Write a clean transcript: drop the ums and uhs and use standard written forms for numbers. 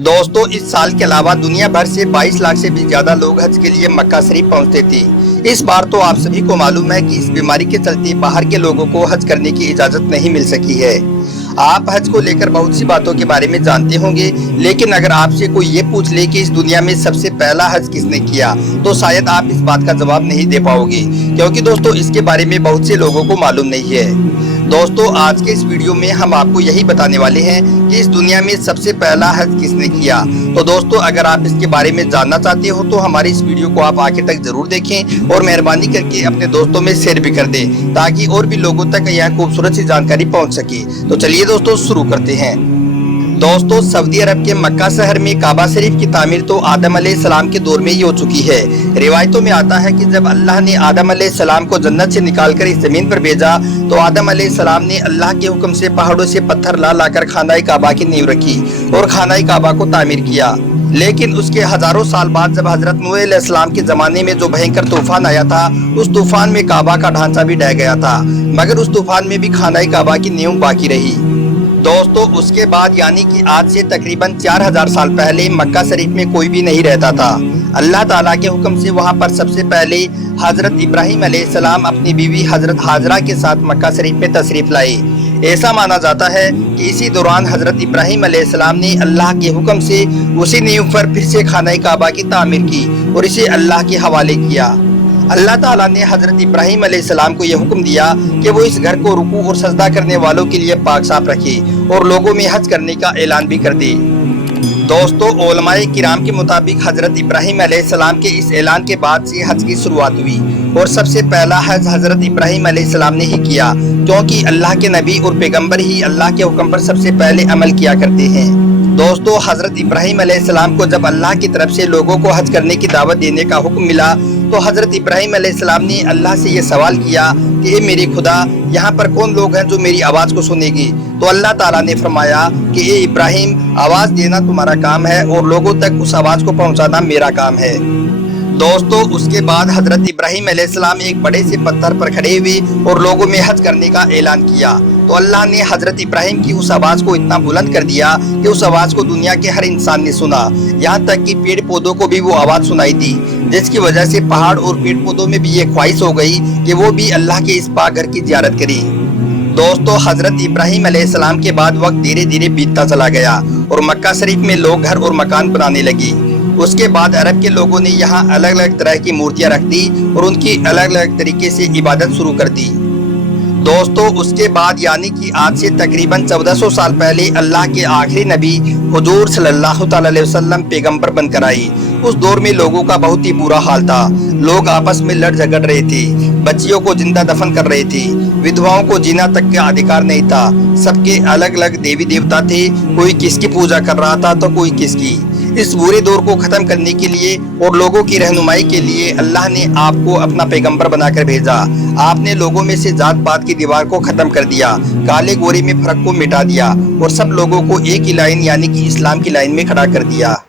दोस्तों, इस साल के अलावा दुनिया भर से 22 लाख से भी ज्यादा लोग हज के लिए मक्का शरीफ पहुंचते थे। इस बार तो आप सभी को मालूम है कि इस बीमारी के चलते बाहर के लोगों को हज करने की इजाजत नहीं मिल सकी है। आप हज को लेकर बहुत सी बातों के बारे में जानते होंगे, लेकिन अगर आपसे कोई ये पूछ ले कि इस दुनिया में सबसे पहला हज किसने किया, तो शायद आप इस बात का जवाब नहीं दे पाओगे, क्योंकि दोस्तों इसके बारे में बहुत से लोगों को मालूम नहीं है। दोस्तों, आज के इस वीडियो में हम आपको यही बताने वाले हैं कि इस दुनिया में सबसे पहला हज किसने किया। तो दोस्तों, अगर आप इसके बारे में जानना चाहते हो तो हमारी इस वीडियो को आप आखिर तक जरूर देखें और मेहरबानी करके अपने दोस्तों में शेयर भी कर दें, ताकि और भी लोगों तक यह खूबसूरत सी जानकारी पहुंच सके। तो चलिए दोस्तों, शुरू करते हैं। दोस्तों, सऊदी अरब के मक्का शहर में काबा शरीफ की तामीर तो आदम अलैहिस्सलाम के दौर में ही हो चुकी है। रिवायतों में आता है कि जब अल्लाह ने आदम अलैहिस्सलाम को जन्नत से निकालकर इस जमीन पर भेजा, तो आदम अलैहिस्सलाम ने अल्लाह के हुक्म से पहाड़ों से पत्थर ला लाकर खानाए काबा की नींव रखी और खानाए काबा को तामीर किया। लेकिन उसके हजारों साल बाद जब हजरत नूह अलैहिस्सलाम के जमाने में जो भयंकर तूफान आया था, उस तूफान में काबा का ढांचा भी ढह गया था, मगर उस तूफान में भी खानाए काबा की नींव बाकी रही। दोस्तों, उसके बाद यानी कि आज से तकरीबन 4000 साल पहले मक्का शरीफ में कोई भी नहीं रहता था। अल्लाह ताला के हुक्म से वहां पर सबसे पहले हजरत इब्राहिम अलैहिस्सलाम अपनी बीवी हजरत हाजरा के साथ मक्का शरीफ में तशरीफ लाए। ऐसा माना जाता है कि इसी दौरान हजरत इब्राहिम अलैहिस्सलाम ने अल्लाह के हुक्म से उसी नींव पर फिर से खानाए काबा की तामीर की और इसे अल्लाह के हवाले किया। अल्लाह ताला ने हजरत इब्राहिम अलैहिस्सलाम को यह हुक्म दिया कि वो इस घर को रुकू और सजदा करने वालों के लिए पाक साफ रखे और लोगों में हज करने का ऐलान भी कर दे। दोस्तों, उलमाए किराम के मुताबिक हजरत इब्राहिम अलैहिस्सलाम के इस ऐलान के बाद से हज की शुरुआत हुई और सबसे पहला हज हजरत इब्राहिम अलैहिस्सलाम ने ही किया, क्योंकि अल्लाह के नबी और पैगंबर ही अल्लाह के हुक्म पर सबसे पहले अमल किया करते हैं। दोस्तों, हजरत इब्राहिम अलैहिस्सलाम को जब अल्लाह की तरफ से लोगों को हज करने की दावत देने का हुक्म मिला, तो हजरत इब्राहिम अलैहिस्सलाम ने अल्लाह से ये सवाल किया कि ए मेरे खुदा, यहाँ पर कौन लोग हैं जो मेरी आवाज़ को सुनेगी। तो अल्लाह ताला ने फरमाया कि ए इब्राहिम, आवाज़ देना तुम्हारा काम है और लोगों तक उस आवाज़ को पहुँचाना मेरा काम है। दोस्तों, उसके बाद हजरत इब्राहिम अलैहिस्सलाम एक बड़े से पत्थर पर खड़े हुए और लोगों में हज करने का ऐलान किया। तो अल्लाह ने हजरत इब्राहिम की उस आवाज़ को इतना बुलंद कर दिया कि उस आवाज़ को दुनिया के हर इंसान ने सुना, यहाँ तक कि पेड़ पौधों को भी वो आवाज़ सुनाई दी, जिसकी वजह से पहाड़ और पेड़ पौधों में भी ये ख्वाहिश हो गई कि वो भी अल्लाह के इस पाक घर की ज़ियारत करें। दोस्तों, हजरत इब्राहिम अलैहिस्सलाम के बाद वक्त धीरे धीरे बीतता चला गया और मक्का शरीफ में लोग घर और मकान बनाने लगे। उसके बाद अरब के लोगों ने यहाँ अलग अलग तरह की मूर्तियाँ रख दी और उनकी अलग अलग तरीके से इबादत शुरू कर दी। दोस्तों, उसके बाद यानी कि आज से तकरीबन 1400 साल पहले अल्लाह के आखिरी नबी हुजूर सल्लल्लाहु अलैहि वसल्लम पैगंबर बनकर आए। उस दौर में लोगों का बहुत ही बुरा हाल था। लोग आपस में लड़ झगड़ रहे थे, बच्चियों को जिंदा दफन कर रहे थे, विधवाओं को जीना तक का अधिकार नहीं था। सबके अलग अलग देवी देवता थे, कोई किसकी पूजा कर रहा था तो कोई किसकी। इस बुरे दौर को खत्म करने के लिए और लोगों की रहनुमाई के लिए अल्लाह ने आपको अपना पैगंबर बनाकर भेजा। आपने लोगों में से जात पात की दीवार को खत्म कर दिया, काले गोरे में फर्क को मिटा दिया और सब लोगों को एक ही लाइन यानी कि इस्लाम की लाइन में खड़ा कर दिया।